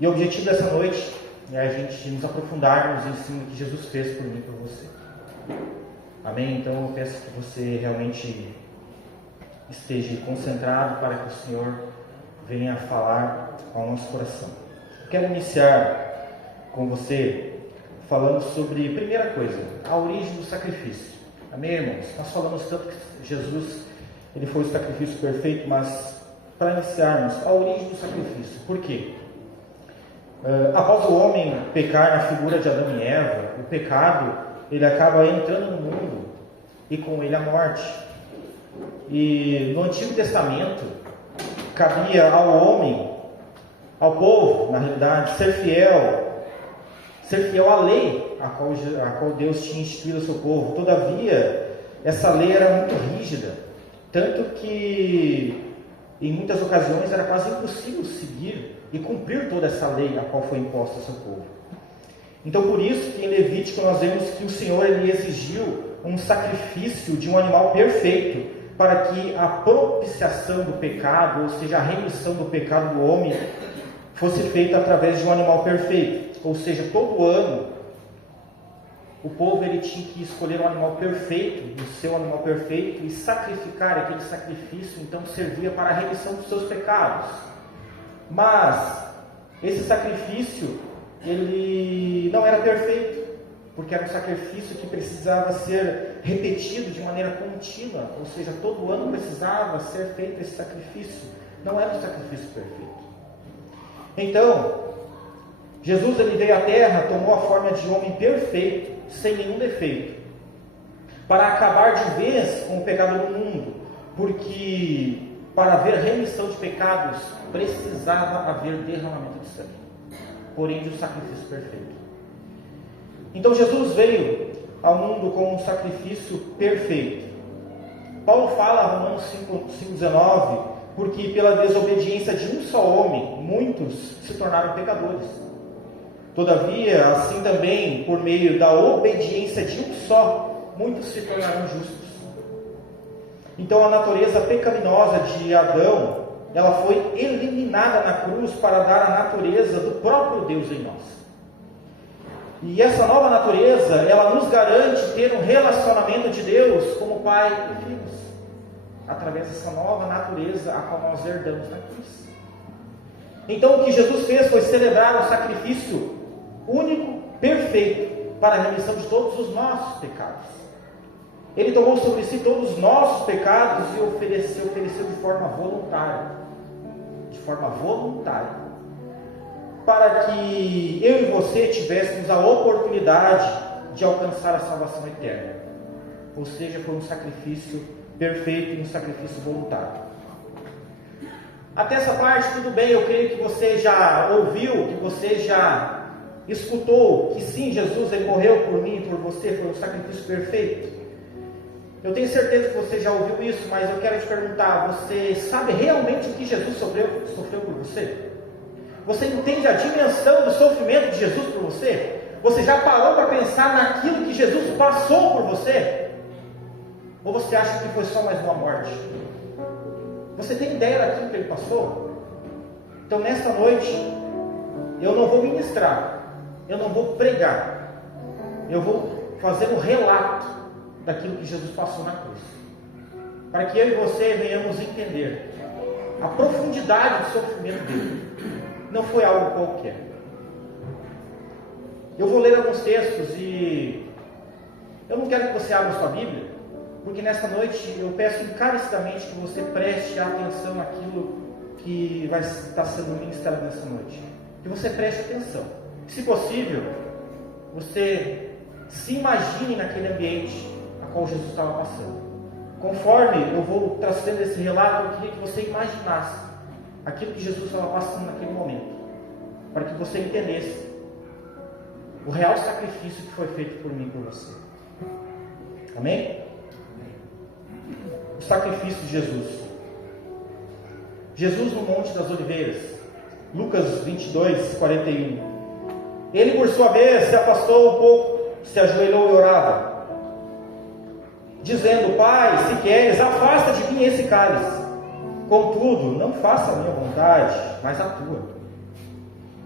E o objetivo dessa noite é a gente nos aprofundarmos no ensino que Jesus fez por mim e por você. Amém? Então eu peço que você realmente esteja concentrado para que o Senhor venha falar ao nosso coração. Eu quero iniciar com você falando sobre, primeira coisa, a origem do sacrifício. Amém, irmãos? Nós falamos tanto que Jesus ele foi o sacrifício perfeito, mas para iniciarmos, a origem do sacrifício. Por quê? Após o homem pecar na figura de Adão e Eva, o pecado ele acaba entrando no mundo e com ele a morte. E no Antigo Testamento cabia ao homem, ao povo, na realidade, ser fiel à lei a qual Deus tinha instituído ao seu povo. Todavia, essa lei era muito rígida, tanto que em muitas ocasiões era quase impossível seguir e cumprir toda essa lei a qual foi imposta ao seu povo. Então, por isso que em Levítico nós vemos que o Senhor ele exigiu um sacrifício de um animal perfeito, para que a propiciação do pecado, ou seja, a remissão do pecado do homem, fosse feita através de um animal perfeito. Ou seja, todo ano, o povo ele tinha que escolher um animal perfeito, o seu animal perfeito, e sacrificar. Aquele sacrifício, então, servia para a remissão dos seus pecados. Mas, esse sacrifício, ele não era perfeito, porque era um sacrifício que precisava ser repetido de maneira contínua, ou seja, todo ano precisava ser feito esse sacrifício. Não era um sacrifício perfeito. Então, Jesus ele veio à Terra, tomou a forma de homem perfeito, sem nenhum defeito, para acabar de vez com o pecado do mundo, porque para haver remissão de pecados precisava haver derramamento de sangue, porém de um sacrifício perfeito. Então Jesus veio ao mundo com um sacrifício perfeito. Paulo fala, Romanos 5,19, porque pela desobediência de um só homem, muitos se tornaram pecadores. Todavia, assim também, por meio da obediência de um só, muitos se tornaram justos. Então a natureza pecaminosa de Adão, ela foi eliminada na cruz para dar a natureza do próprio Deus em nós. E essa nova natureza, ela nos garante ter um relacionamento de Deus como pai e filhos, através dessa nova natureza a qual nós herdamos na cruz. Então o que Jesus fez foi celebrar o sacrifício único, perfeito, para a remissão de todos os nossos pecados. Ele tomou sobre si todos os nossos pecados e ofereceu de forma voluntária. De forma voluntária. Para que eu e você tivéssemos a oportunidade de alcançar a salvação eterna. Ou seja, foi um sacrifício perfeito e um sacrifício voluntário. Até essa parte, tudo bem, eu creio que você já ouviu, que você já escutou, que sim, Jesus ele morreu por mim e por você, foi um sacrifício perfeito. Eu tenho certeza que você já ouviu isso, mas eu quero te perguntar, você sabe realmente o que Jesus sofreu por você? Você entende a dimensão do sofrimento de Jesus por você? Você já parou para pensar naquilo que Jesus passou por você? Ou você acha que foi só mais uma morte? Você tem ideia daquilo que ele passou? Então nesta noite, eu não vou ministrar, eu não vou pregar, eu vou fazer um relato daquilo que Jesus passou na cruz, para que eu e você venhamos entender a profundidade do sofrimento dele. Não foi algo qualquer. Eu vou ler alguns textos e eu não quero que você abra sua Bíblia, porque nesta noite eu peço encarecidamente que você preste atenção naquilo que vai estar sendo ministrado nesta noite. Que você preste atenção. Se possível, você se imagine naquele ambiente a qual Jesus estava passando. Conforme eu vou trazendo esse relato, eu queria que você imaginasse aquilo que Jesus estava passando naquele momento, para que você entendesse o real sacrifício que foi feito por mim e por você. Amém? O sacrifício de Jesus. Jesus no Monte das Oliveiras, Lucas 22, 41. Ele, por sua vez, se afastou um pouco, se ajoelhou e orava, dizendo: Pai, se queres, afasta de mim esse cálice. Contudo, não faça a minha vontade, mas a tua.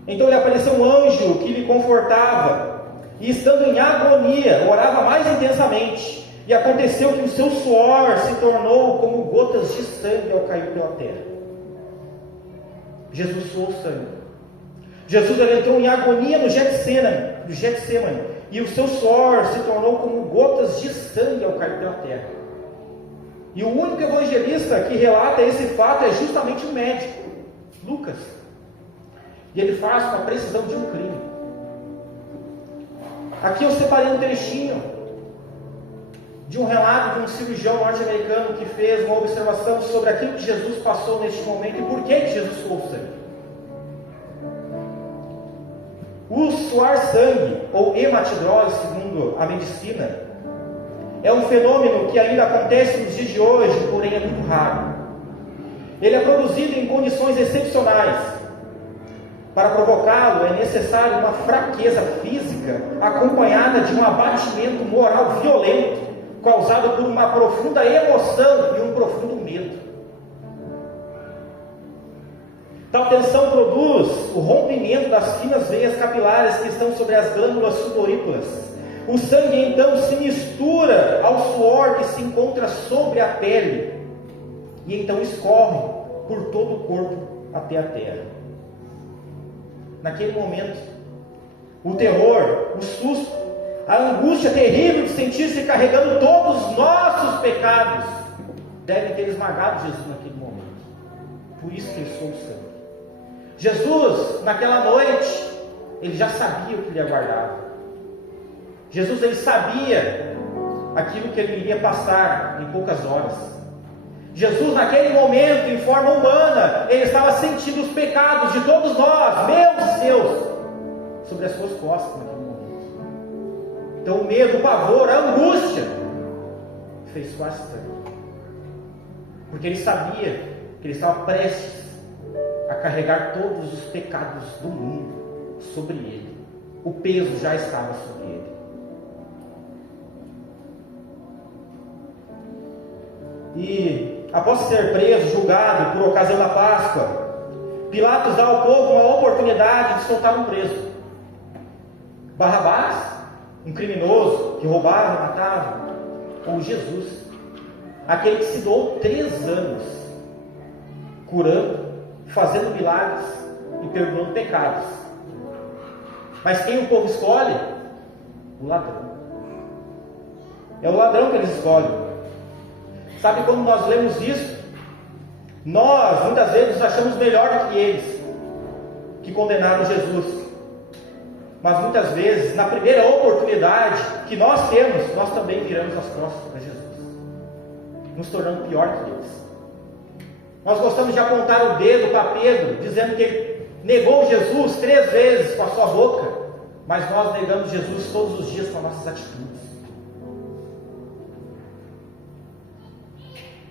Então lhe apareceu um anjo que lhe confortava, e estando em agonia, orava mais intensamente. E aconteceu que o seu suor se tornou como gotas de sangue ao cair pela terra. Jesus suou sangue. Jesus ele entrou em agonia no Getsemane, e o seu suor se tornou como gotas de sangue ao cair pela terra. E o único evangelista que relata esse fato é justamente o médico, Lucas. E ele faz com a precisão de um crime. Aqui eu separei um trechinho de um relato de um cirurgião norte-americano que fez uma observação sobre aquilo que Jesus passou neste momento e por que Jesus suou sangue. O suar sangue, ou hematidrose, segundo a medicina, é um fenômeno que ainda acontece nos dias de hoje, porém é muito raro. Ele é produzido em condições excepcionais. Para provocá-lo é necessário uma fraqueza física acompanhada de um abatimento moral violento, causado por uma profunda emoção e um profundo medo. Tal tensão produz o rompimento das finas veias capilares que estão sobre as glândulas sudoríparas. O sangue então se mistura ao suor que se encontra sobre a pele e então escorre por todo o corpo até a terra. Naquele momento, o terror, o susto, a angústia terrível de sentir-se carregando todos os nossos pecados devem ter esmagado Jesus naquele momento. Por isso que ele suou sangue. Jesus, naquela noite, ele já sabia o que lhe aguardava. Jesus, ele sabia aquilo que ele iria passar em poucas horas. Jesus, naquele momento, em forma humana, ele estava sentindo os pecados de todos nós, meus e seus, sobre as suas costas naquele momento. Então o medo, o pavor, a angústia fez suar sangue, porque ele sabia que ele estava prestes a carregar todos os pecados do mundo sobre ele. O peso já estava sobre ele. E após ser preso, julgado por ocasião da Páscoa, Pilatos dá ao povo uma oportunidade de soltar um preso. Barrabás, um criminoso que roubava e matava, ou Jesus, aquele que se doou 3 anos, curando, fazendo milagres e perdoando pecados. Mas quem o povo escolhe? O ladrão. É o ladrão que eles escolhem. Sabe quando nós lemos isso? Nós, muitas vezes, nos achamos melhor do que eles, que condenaram Jesus. Mas muitas vezes, na primeira oportunidade que nós temos, nós também viramos as costas para Jesus, nos tornando pior que eles. Nós gostamos de apontar o dedo para Pedro, dizendo que ele negou Jesus 3 vezes com a sua boca, mas nós negamos Jesus todos os dias com as nossas atitudes.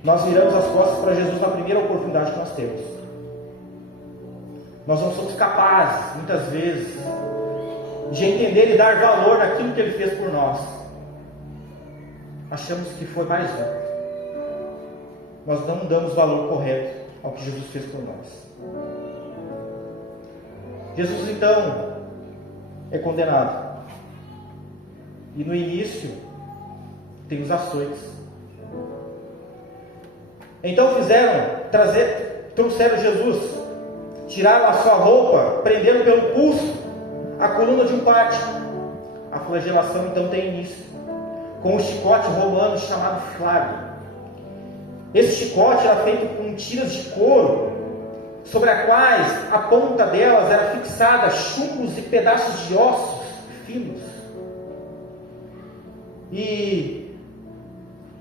Nós viramos as costas para Jesus na primeira oportunidade que nós temos. Nós não somos capazes, muitas vezes, de entender e dar valor naquilo que Ele fez por nós. Achamos que foi mais um. Nós não damos valor correto ao que Jesus fez por nós. Jesus, então, é condenado. E no início, tem os açoites. Então trouxeram Jesus, tiraram a sua roupa, prenderam pelo pulso a coluna de um pátio. A flagelação então tem início, com um chicote romano chamado flagio. Esse chicote era feito com tiras de couro, sobre as quais a ponta delas era fixada chumbos e pedaços de ossos finos. E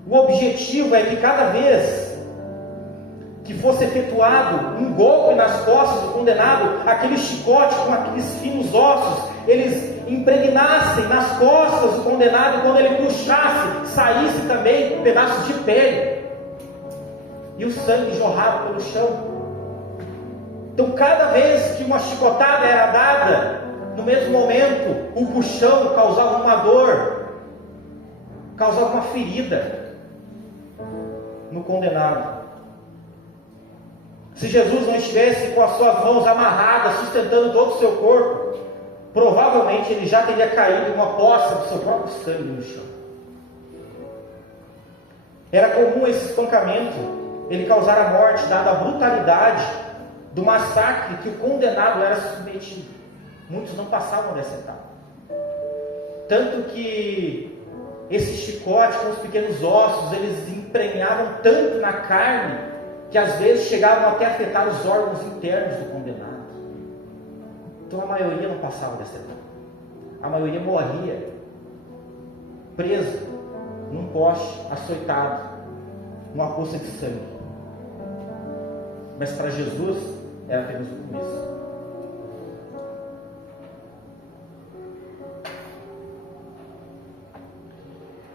o objetivo é que cada vez que fosse efetuado um golpe nas costas do condenado, aquele chicote com aqueles finos ossos, eles impregnassem nas costas do condenado, e quando ele puxasse, saísse também pedaços de pele, e o sangue jorrava pelo chão. Então cada vez que uma chicotada era dada, no mesmo momento, o puxão causava uma dor, causava uma ferida no condenado. Se Jesus não estivesse com as suas mãos amarradas, sustentando todo o seu corpo, provavelmente ele já teria caído em uma poça do seu próprio sangue no chão. Era comum esse espancamento, ele causar a morte, dada a brutalidade do massacre que o condenado era submetido. Muitos não passavam dessa etapa. Tanto que esse chicote com os pequenos ossos, eles emprenhavam tanto na carne, que às vezes chegavam até a afetar os órgãos internos do condenado. Então a maioria não passava dessa etapa. A maioria morria preso num poste, açoitado, numa poça de sangue. Mas para Jesus era apenas o começo.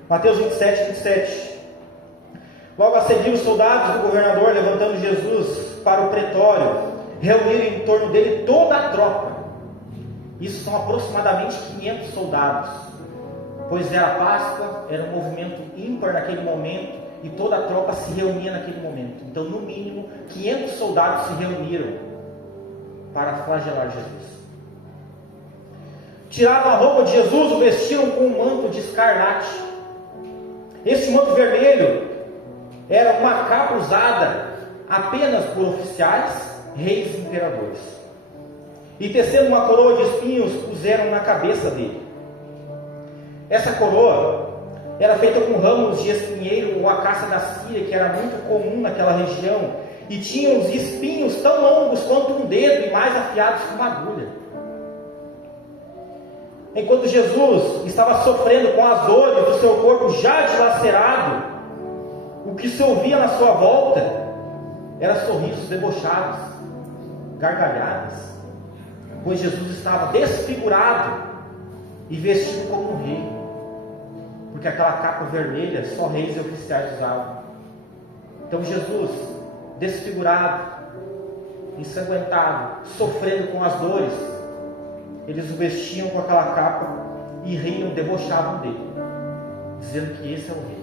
Mateus 27, 27. Logo a seguir, os soldados do governador, levantando Jesus para o pretório, reuniram em torno dele toda a tropa. Isso são aproximadamente 500 soldados, pois era a Páscoa, era um movimento ímpar naquele momento, e toda a tropa se reunia naquele momento. Então, no mínimo, 500 soldados se reuniram para flagelar Jesus. Tiraram a roupa de Jesus, o vestiram com um manto de escarlate. Esse manto vermelho era uma capa usada apenas por oficiais, reis e imperadores. E tecendo uma coroa de espinhos, puseram na cabeça dele. Essa coroa era feita com ramos de espinheiro ou acácia da Síria, que era muito comum naquela região, e tinha os espinhos tão longos quanto um dedo e mais afiados que uma agulha. Enquanto Jesus estava sofrendo com as dores do seu corpo já dilacerado, o que se ouvia na sua volta era sorrisos debochados, gargalhadas, pois Jesus estava desfigurado e vestido como um rei, porque aquela capa vermelha só reis e oficiais usavam. Então Jesus, desfigurado, ensanguentado, sofrendo com as dores, eles o vestiam com aquela capa e riam, debochavam dele, dizendo que esse é o rei.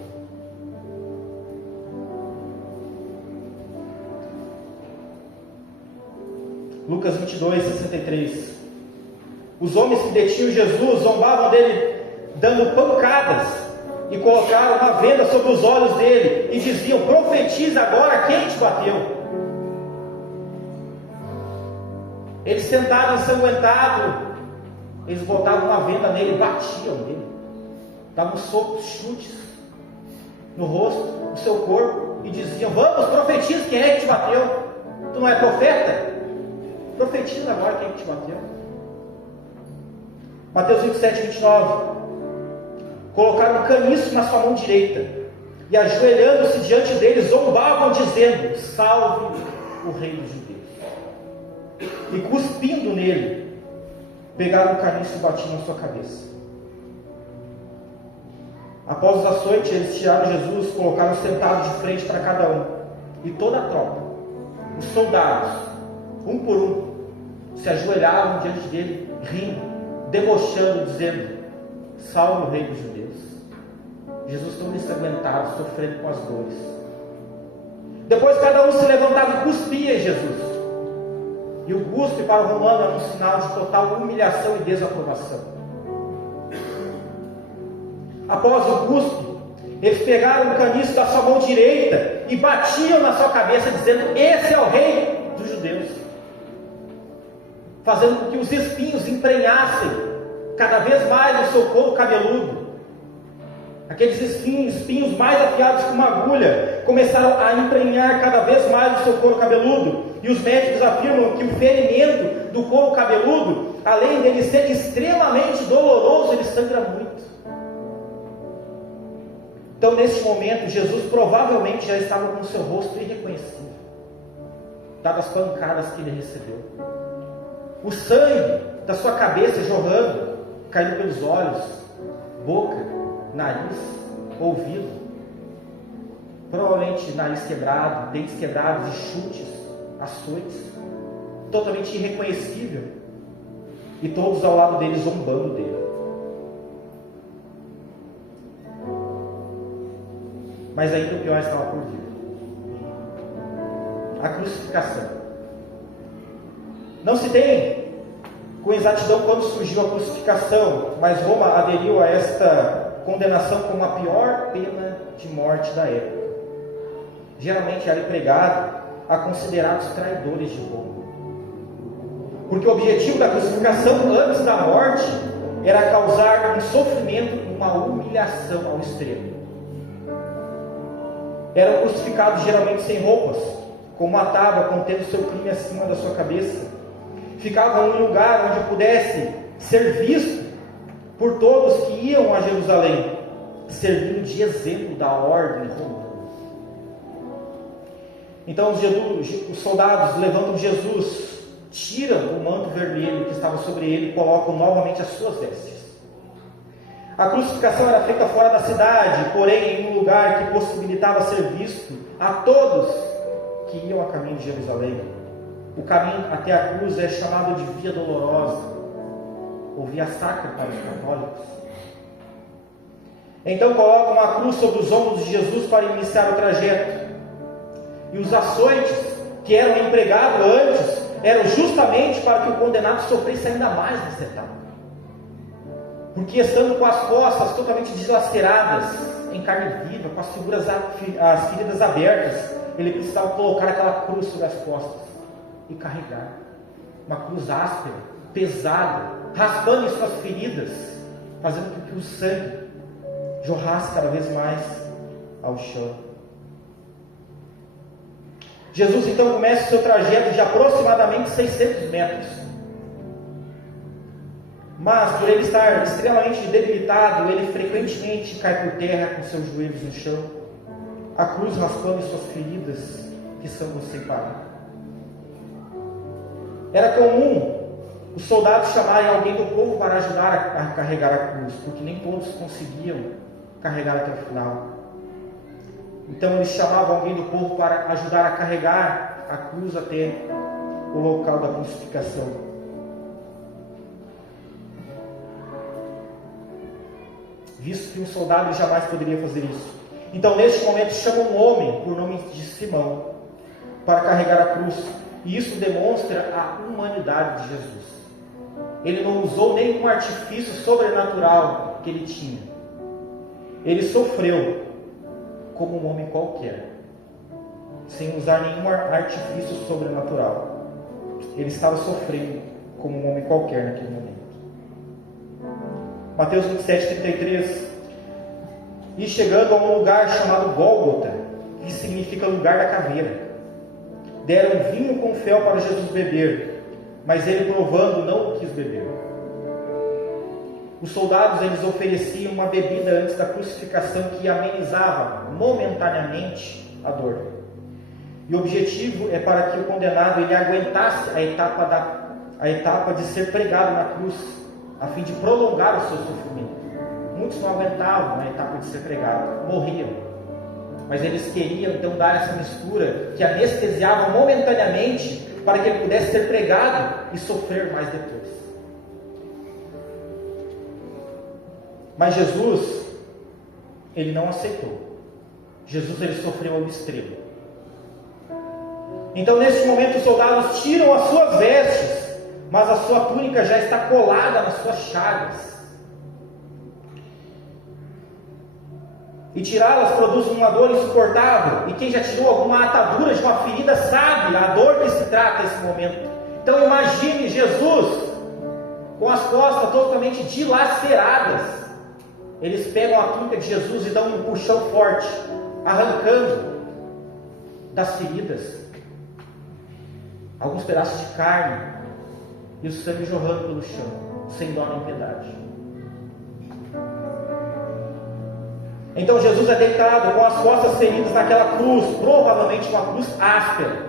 Lucas 22, 63. Os homens que detinham Jesus zombavam dele, dando pancadas, e colocaram uma venda sobre os olhos dele, e diziam: profetiza agora, quem te bateu? Eles sentaram ensanguentados, eles botavam uma venda nele e batiam nele, davam socos, chutes no rosto, no seu corpo, e diziam: vamos, profetiza quem é que te bateu? Tu não é profeta? Profetiza agora quem é que te bateu. Mateus 27, 29. Colocaram um caniço na sua mão direita, e ajoelhando-se diante dele, zombavam, dizendo: salve o rei dos judeus. E cuspindo nele, pegaram o caniço e batiam na sua cabeça. Após os açoites, eles tiraram Jesus, colocaram sentado de frente para cada um, e toda a tropa, os soldados, um por um, se ajoelharam diante dele, rindo, debochando, dizendo: salve o rei dos judeus. Jesus todo ensanguentado, sofrendo com as dores. Depois cada um se levantava e cuspia em Jesus. E o cuspe para o romano era um sinal de total humilhação e desaprovação. Após o cuspe, eles pegaram o caniço da sua mão direita e batiam na sua cabeça, dizendo: esse é o rei dos judeus, fazendo com que os espinhos emprenhassem cada vez mais o seu couro cabeludo. Aqueles espinhos mais afiados que uma agulha começaram a emprenhar cada vez mais o seu couro cabeludo. E os médicos afirmam que o ferimento do couro cabeludo, além dele ser extremamente doloroso, ele sangra muito. Então, neste momento, Jesus provavelmente já estava com o seu rosto irreconhecível, dadas as pancadas que ele recebeu. O sangue da sua cabeça jorrando, caindo pelos olhos, boca, nariz, ouvido. Provavelmente nariz quebrado, dentes quebrados e chutes, açoites, totalmente irreconhecível. E todos ao lado dele zombando dele. Mas ainda o pior estava por vir. a crucificação. Não se tem com exatidão quando surgiu a crucificação, mas Roma aderiu a esta condenação como a pior pena de morte da época. Geralmente era empregado a considerados traidores de Roma. Porque o objetivo da crucificação antes da morte era causar um sofrimento, uma humilhação ao extremo. Eram crucificados geralmente sem roupas, com uma tábua contendo seu crime acima da sua cabeça. Ficavam em um lugar onde pudesse ser visto por todos que iam a Jerusalém, servindo de exemplo da ordem romana. Então os soldados levantam Jesus, tiram o manto vermelho que estava sobre ele e colocam novamente as suas vestes. A crucificação era feita fora da cidade, porém em um lugar que possibilitava ser visto a todos que iam a caminho de Jerusalém. O caminho até a cruz é chamado de Via Dolorosa, ou Via Sacra para os católicos. Então colocam a cruz sobre os ombros de Jesus para iniciar o trajeto. E os açoites que eram empregados antes eram justamente para que o condenado sofresse ainda mais nessa etapa. Porque estando com as costas totalmente dilaceradas, em carne viva, com as feridas abertas, ele precisava colocar aquela cruz sobre as costas e carregar. Uma cruz áspera, pesada, raspando em suas feridas, fazendo com que o sangue jorrasse cada vez mais ao chão. Jesus então começa o seu trajeto de aproximadamente 600 metros. Mas, por ele estar extremamente debilitado, ele frequentemente cai por terra com seus joelhos no chão, a cruz raspando em suas feridas que sangram sem parar. Era comum os soldados chamarem alguém do povo para ajudar a carregar a cruz, porque nem todos conseguiam carregar até o final. Então eles chamavam alguém do povo para ajudar a carregar a cruz até o local da crucificação. Visto que um soldado jamais poderia fazer isso. Então neste momento chama um homem, por nome de Simão, para carregar a cruz. E isso demonstra a humanidade de Jesus. Ele não usou nenhum artifício sobrenatural que ele tinha. Ele sofreu como um homem qualquer, sem usar nenhum artifício sobrenatural. Ele estava sofrendo como um homem qualquer naquele momento. Mateus 27:33. E chegando a um lugar chamado Gólgota, que significa lugar da caveira, deram vinho com fel para Jesus beber, mas ele, provando, não quis beber. Os soldados eles ofereciam uma bebida antes da crucificação que amenizava momentaneamente a dor. E o objetivo é para que o condenado ele aguentasse a etapa de ser pregado na cruz, a fim de prolongar o seu sofrimento. Muitos não aguentavam a etapa de ser pregado, morriam. Mas eles queriam então dar essa mistura que anestesiava momentaneamente para que ele pudesse ser pregado e sofrer mais depois. Mas Jesus, ele não aceitou. Jesus, ele sofreu ao extremo. Então, nesse momento, os soldados tiram as suas vestes, mas a sua túnica já está colada nas suas chagas. E tirá-las produz uma dor insuportável. E quem já tirou alguma atadura de uma ferida sabe a dor que se trata nesse momento. Então, imagine Jesus com as costas totalmente dilaceradas. Eles pegam a túnica de Jesus e dão um puxão forte, arrancando das feridas alguns pedaços de carne e o sangue jorrando pelo chão, sem dó nem piedade. Então Jesus é deitado com as costas feridas naquela cruz, provavelmente uma cruz áspera.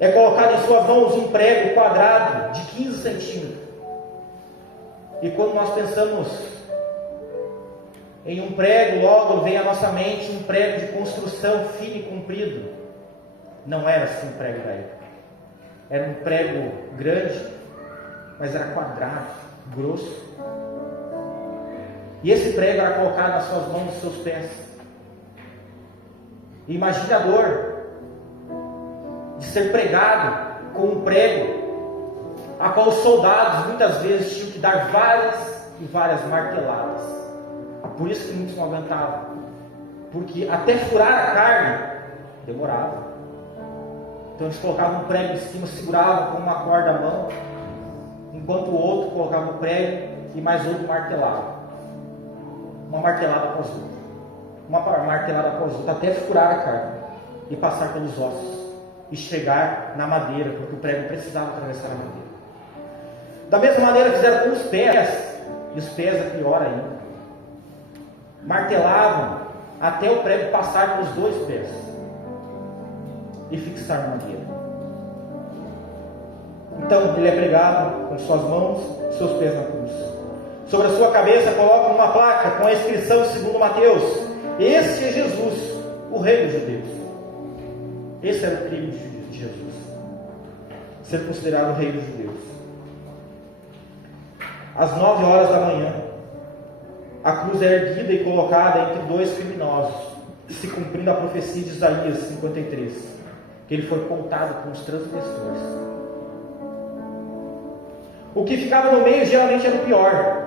É colocado em suas mãos um prego quadrado de 15 centímetros. E quando nós pensamos em um prego, logo vem à nossa mente um prego de construção fino e comprido. Não era assim o prego da época. Era um prego grande, mas era quadrado, grosso. E esse prego era colocado nas suas mãos e nos seus pés. E imagine a dor de ser pregado com um prego, a qual os soldados muitas vezes tinham que dar várias e várias marteladas. Por isso que muitos não aguentavam, porque até furar a carne demorava. Então eles colocavam um prego em cima, seguravam com uma corda à mão, enquanto o outro colocava o prego e mais outro martelava. Uma martelada após outra, uma martelada após outra, até furar a carne e passar pelos ossos e chegar na madeira, porque o prego precisava atravessar a madeira. Da mesma maneira fizeram com os pés, e os pés é pior ainda. Martelavam até o prego passar pelos dois pés e fixar na madeira. Então ele é pregado com suas mãos, seus pés na cruz. Sobre a sua cabeça colocam uma placa com a inscrição segundo Mateus: este é Jesus, o Rei dos Judeus. Esse era o crime de Jesus, ser considerado o Rei dos Judeus. Às 9 horas da manhã, a cruz é erguida e colocada entre dois criminosos, se cumprindo a profecia de Isaías 53, que ele foi contado com os transgressores. O que ficava no meio geralmente era o pior,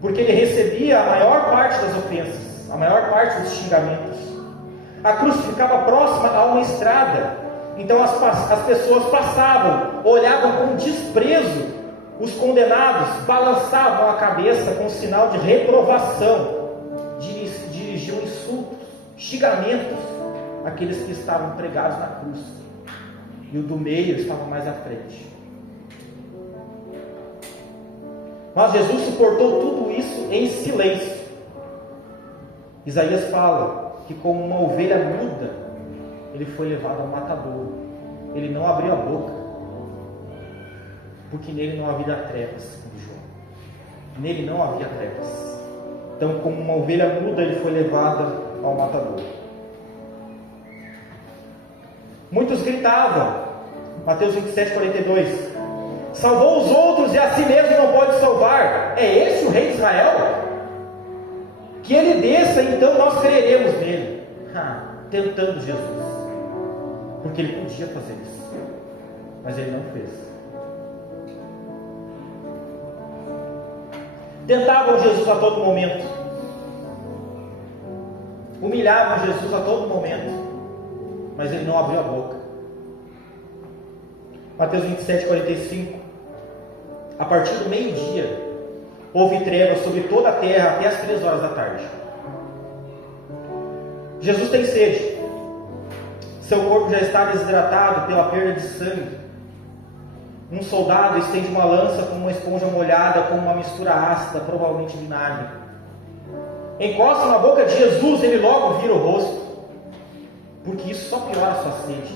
porque ele recebia a maior parte das ofensas, a maior parte dos xingamentos. A cruz ficava próxima a uma estrada, então as pessoas passavam, olhavam com desprezo os condenados, balançavam a cabeça com sinal de reprovação, dirigiam insultos, xingamentos àqueles que estavam pregados na cruz, e o do meio estava mais à frente. Mas Jesus suportou tudo isso em silêncio. Isaías fala que como uma ovelha muda, ele foi levado ao matadouro. Ele não abriu a boca, porque nele não havia trevas, segundo João. Nele não havia trevas. Então, como uma ovelha muda, ele foi levado ao matadouro. Muitos gritavam, Mateus 27:42, salvou os outros e a si mesmo não pode salvar. É esse o Rei de Israel? Que ele desça, então nós creremos nele. Tentando Jesus, porque ele podia fazer isso, mas ele não fez. Tentavam Jesus a todo momento, humilhavam Jesus a todo momento, mas ele não abriu a boca. Mateus 27:45, a partir do meio-dia houve trevas sobre toda a terra até as 3 horas da tarde. Jesus tem sede, seu corpo já está desidratado pela perda de sangue. Um soldado estende uma lança com uma esponja molhada com uma mistura ácida, provavelmente vinagre. Encosta na boca de Jesus, ele logo vira o rosto, porque isso só piora a sua sede.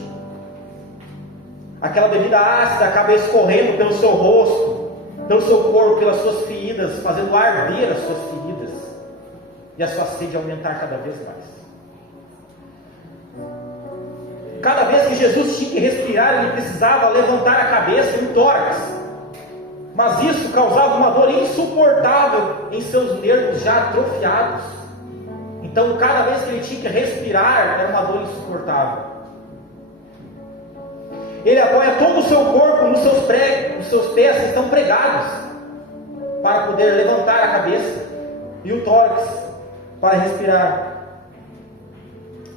Aquela bebida ácida acaba escorrendo pelo seu rosto, pelo seu corpo, pelas suas feridas, fazendo arder as suas feridas, e a sua sede aumentar cada vez mais. Cada vez que Jesus tinha que respirar, ele precisava levantar a cabeça e o tórax, mas isso causava uma dor insuportável em seus nervos já atrofiados. Então, cada vez que ele tinha que respirar, era uma dor insuportável. Ele apoia todo o seu corpo nos seus pregos, os seus pés que estão pregados, para poder levantar a cabeça, e o tórax para respirar.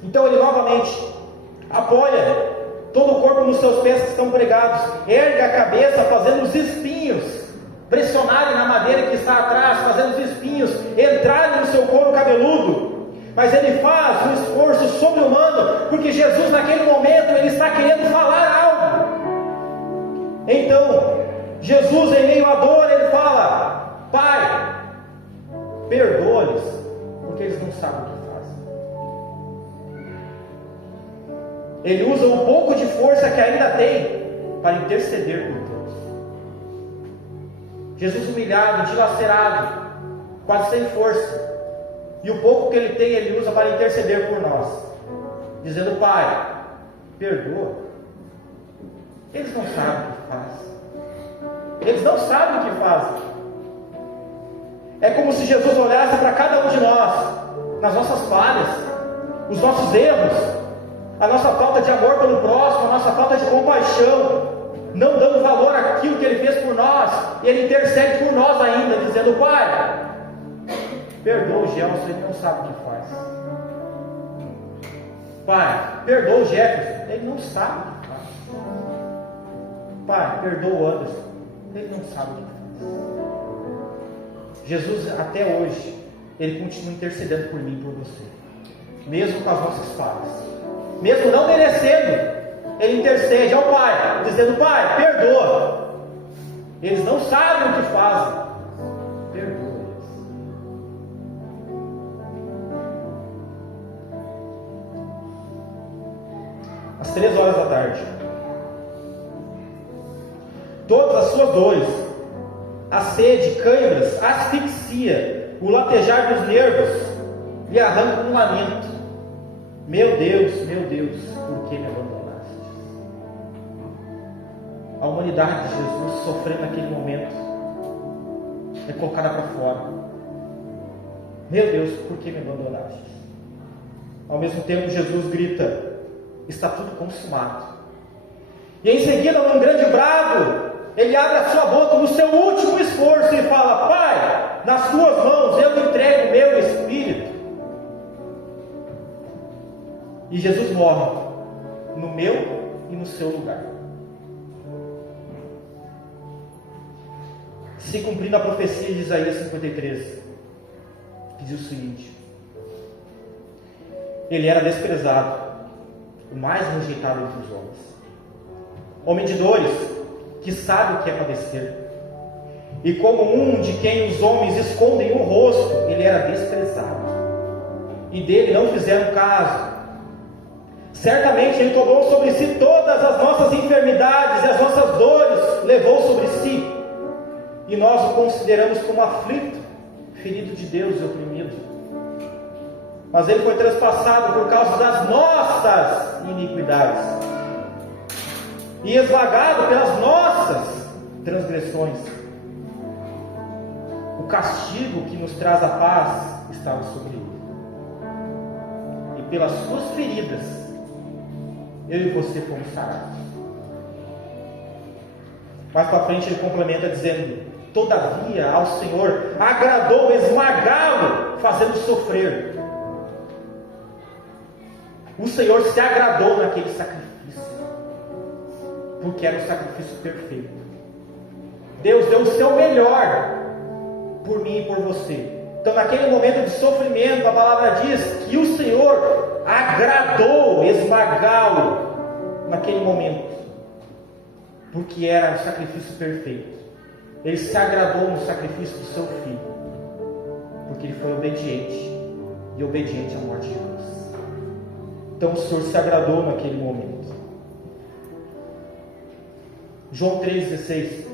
Então ele novamente apoia todo o corpo nos seus pés que estão pregados, ergue a cabeça fazendo os espinhos pressionarem na madeira que está atrás, fazendo os espinhos entrarem no seu couro cabeludo. Mas ele faz um esforço sobre-humano, porque Jesus naquele momento ele está querendo falar algo. Então Jesus, em meio à dor, ele fala: Pai, perdoa-lhes, porque eles não sabem o que fazem. Ele usa o pouco de força que ainda tem para interceder por todos. Jesus humilhado, dilacerado, quase sem força, e o pouco que ele tem, ele usa para interceder por nós, dizendo: Pai, perdoa. Eles não sabem o que fazem. Eles não sabem o que fazem. É como se Jesus olhasse para cada um de nós, nas nossas falhas, os nossos erros, a nossa falta de amor pelo próximo, a nossa falta de compaixão, não dando valor àquilo que Ele fez por nós, e Ele intercede por nós ainda, dizendo: Pai, perdoa o Gelson, ele não sabe o que faz. Pai, perdoa o Jefferson, ele não sabe o que faz. Pai, perdoa o Anderson, ele não sabe o que faz. Jesus, até hoje, Ele continua intercedendo por mim e por você, mesmo com as nossas falhas, mesmo não merecendo. Ele intercede ao Pai, dizendo: Pai, perdoa. Eles não sabem o que fazem. Perdoa eles. Às 3 horas da tarde, todas as suas dores, a sede, câimbras, asfixia, o latejar dos nervos, lhe arrancam um lamento: meu Deus, por que me abandonaste? A humanidade de Jesus, sofrendo naquele momento, é colocada para fora. Meu Deus, por que me abandonaste? Ao mesmo tempo, Jesus grita: está tudo consumado. E em seguida, num grande brado, Ele abre a sua boca no seu último esforço e fala: Pai, nas tuas mãos eu entrego o meu espírito. E Jesus morre no meu e no seu lugar, se cumprindo a profecia de Isaías 53, que diz o seguinte: Ele era desprezado, o mais rejeitado entre os homens, homem de dores, que sabe o que é padecer, e como um de quem os homens escondem o rosto, Ele era desprezado, e dele não fizeram caso. Certamente Ele tomou sobre si todas as nossas enfermidades e as nossas dores levou sobre si, e nós o consideramos como aflito, ferido de Deus e oprimido. Mas Ele foi transpassado por causa das nossas iniquidades e esmagado pelas nossas transgressões. O castigo que nos traz a paz estava sobre Ele, e pelas suas feridas eu e você fomos sarados. Mais para frente Ele complementa dizendo: todavia ao Senhor agradou esmagá-lo, fazendo sofrer. O Senhor se agradou naquele sacrifício, porque era um sacrifício perfeito. Deus deu o seu melhor por mim e por você. Então, naquele momento de sofrimento, a palavra diz que o Senhor agradou esmagá-lo naquele momento, porque era um sacrifício perfeito. Ele se agradou no sacrifício do seu filho, porque ele foi obediente, e obediente à morte de cruz. Então o Senhor se agradou naquele momento. João 3,16: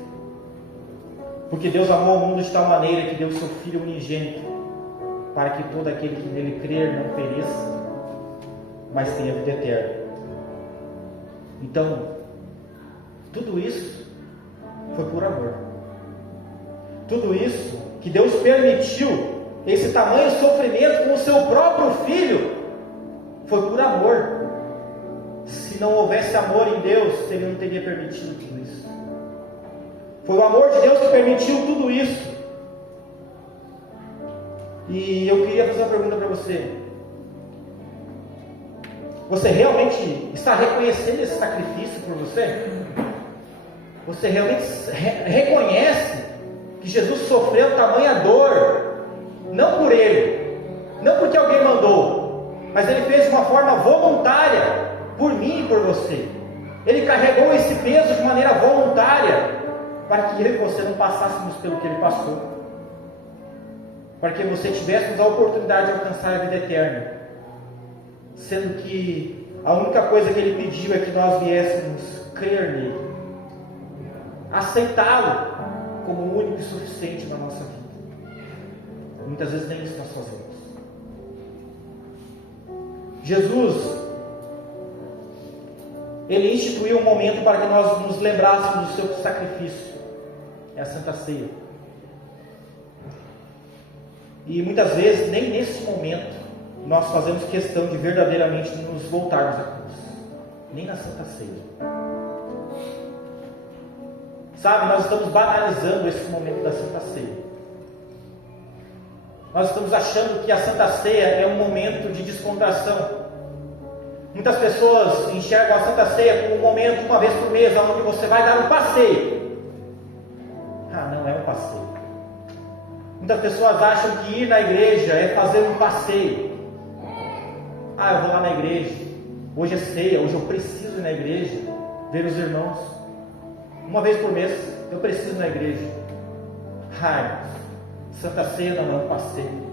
porque Deus amou o mundo de tal maneira que deu o seu Filho unigênito, para que todo aquele que nele crer não pereça, mas tenha vida eterna. Então, tudo isso foi por amor. Tudo isso que Deus permitiu, esse tamanho sofrimento com o seu próprio Filho, foi por amor. Se não houvesse amor em Deus, Ele não teria permitido tudo isso. Foi o amor de Deus que permitiu tudo isso. E eu queria fazer uma pergunta para você. Você realmente está reconhecendo esse sacrifício por você? Você realmente reconhece que Jesus sofreu tamanha dor, não por Ele, não porque alguém mandou, mas Ele fez de uma forma voluntária, por mim e por você. Ele carregou esse peso de maneira voluntária, para que eu e você não passássemos pelo que Ele passou, para que você tivéssemos a oportunidade de alcançar a vida eterna, sendo que a única coisa que Ele pediu é que nós viéssemos crer nele, aceitá-lo como o único e suficiente na nossa vida. Muitas vezes nem isso nós fazemos. Jesus, Ele instituiu um momento para que nós nos lembrássemos do seu sacrifício, é a Santa Ceia. E muitas vezes, nem nesse momento, nós fazemos questão de verdadeiramente nos voltarmos à cruz. Nem na Santa Ceia. Sabe, nós estamos banalizando esse momento da Santa Ceia. Nós estamos achando que a Santa Ceia é um momento de descontração. Muitas pessoas enxergam a Santa Ceia como um momento, uma vez por mês, onde você vai dar um passeio. Ah, não é um passeio. Muitas pessoas acham que ir na igreja é fazer um passeio. Ah, eu vou lá na igreja. Hoje é ceia, hoje eu preciso ir na igreja, ver os irmãos. Uma vez por mês, eu preciso ir na igreja. Ah, Santa Ceia não é um passeio.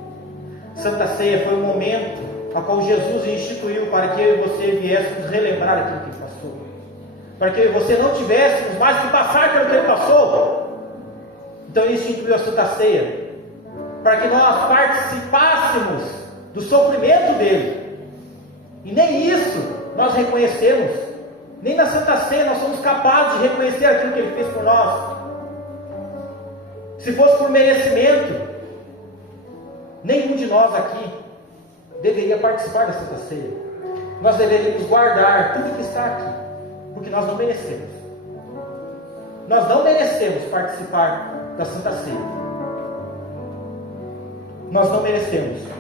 Santa Ceia foi um momento a qual Jesus instituiu para que eu e você viéssemos relembrar aquilo que Ele passou. Para que eu e você não tivéssemos mais que passar pelo que Ele passou. Então Ele instituiu a Santa Ceia para que nós participássemos do sofrimento dEle. E nem isso nós reconhecemos. Nem na Santa Ceia nós somos capazes de reconhecer aquilo que Ele fez por nós. Se fosse por merecimento, nenhum de nós aqui deveria participar da Santa Ceia. Nós deveríamos guardar tudo que está aqui, porque nós não merecemos. Nós não merecemos participar da Santa Ceia. Nós não merecemos.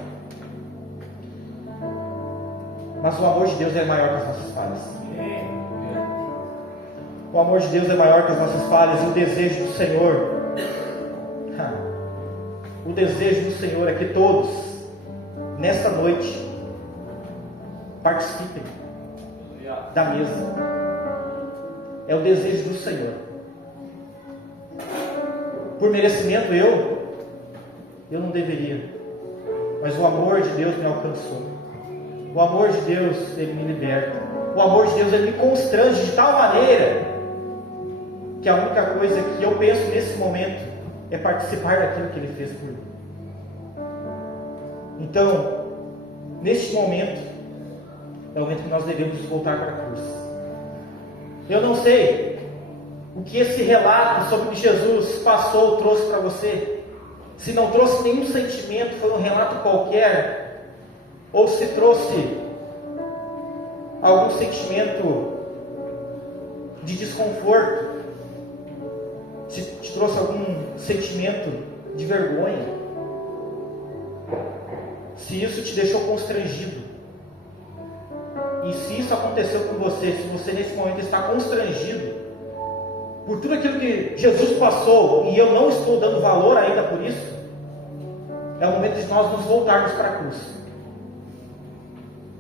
Mas o amor de Deus é maior que as nossas falhas. O amor de Deus é maior que as nossas falhas. E o desejo do Senhor, o desejo do Senhor é que todos, nesta noite, participem da mesa. É o desejo do Senhor. Por merecimento eu não deveria, mas o amor de Deus me alcançou. O amor de Deus, Ele me liberta. O amor de Deus, Ele me constrange de tal maneira que a única coisa que eu penso nesse momento é participar daquilo que Ele fez por mim. Então, neste momento, é o momento que nós devemos voltar para a cruz. Eu não sei o que esse relato sobre o que Jesus passou trouxe para você. Se não trouxe nenhum sentimento, foi um relato qualquer, ou se trouxe algum sentimento de desconforto, se te trouxe algum sentimento de vergonha, se isso te deixou constrangido, e se isso aconteceu com você, se você nesse momento está constrangido por tudo aquilo que Jesus passou e eu não estou dando valor ainda por isso, é o momento de nós nos voltarmos para a cruz.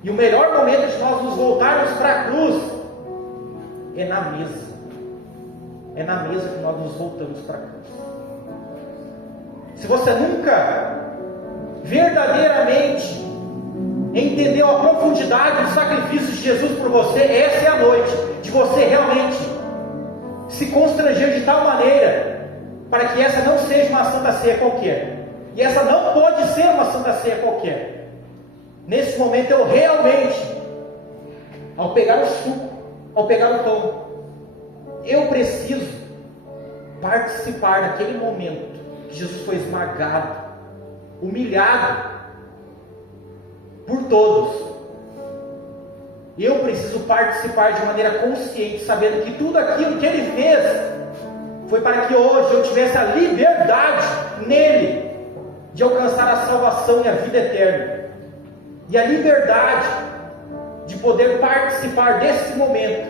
E o melhor momento de nós nos voltarmos para a cruz é na mesa. É na mesa que nós nos voltamos para a cruz. Se você nunca verdadeiramente entendeu a profundidade do sacrifício de Jesus por você, essa é a noite de você realmente se constranger de tal maneira para que essa não seja uma Santa Ceia qualquer. E essa não pode ser uma Santa Ceia qualquer. Nesse momento eu realmente, ao pegar o suco, ao pegar o pão, eu preciso participar daquele momento que Jesus foi esmagado, humilhado por todos. Eu preciso participar de maneira consciente, sabendo que tudo aquilo que Ele fez foi para que hoje eu tivesse a liberdade nele de alcançar a salvação e a vida eterna, e a liberdade de poder participar desse momento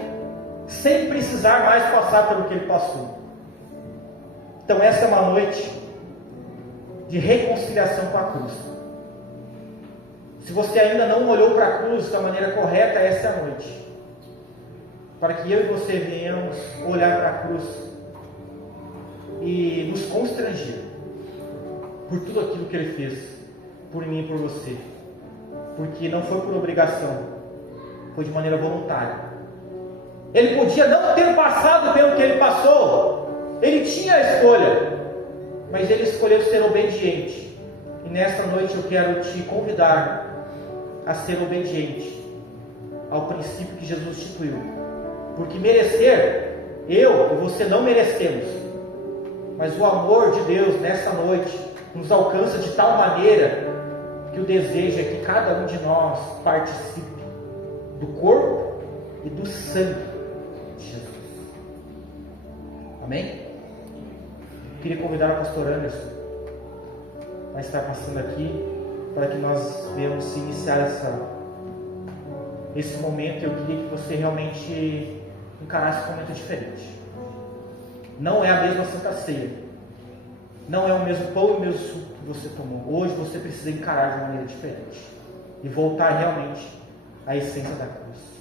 sem precisar mais passar pelo que Ele passou. Então essa é uma noite de reconciliação com a cruz. Se você ainda não olhou para a cruz da maneira correta, essa é a noite, para que eu e você venhamos olhar para a cruz e nos constranger por tudo aquilo que Ele fez por mim e por você, porque não foi por obrigação, foi de maneira voluntária. Ele podia não ter passado pelo que Ele passou, Ele tinha a escolha, mas Ele escolheu ser obediente. E nesta noite eu quero te convidar a ser obediente ao princípio que Jesus instituiu, porque merecer, eu e você não merecemos, mas o amor de Deus nessa noite nos alcança de tal maneira que o desejo é que cada um de nós participe do corpo e do sangue de Jesus. Amém? Queria convidar o pastor Anderson a estar passando aqui para que nós venhamos iniciar esse momento. Eu queria que você realmente encarasse um momento diferente. Não é a mesma Santa Ceia, não é o mesmo pão e o mesmo suco que você tomou. Hoje você precisa encarar de uma maneira diferente e voltar realmente à essência da cruz.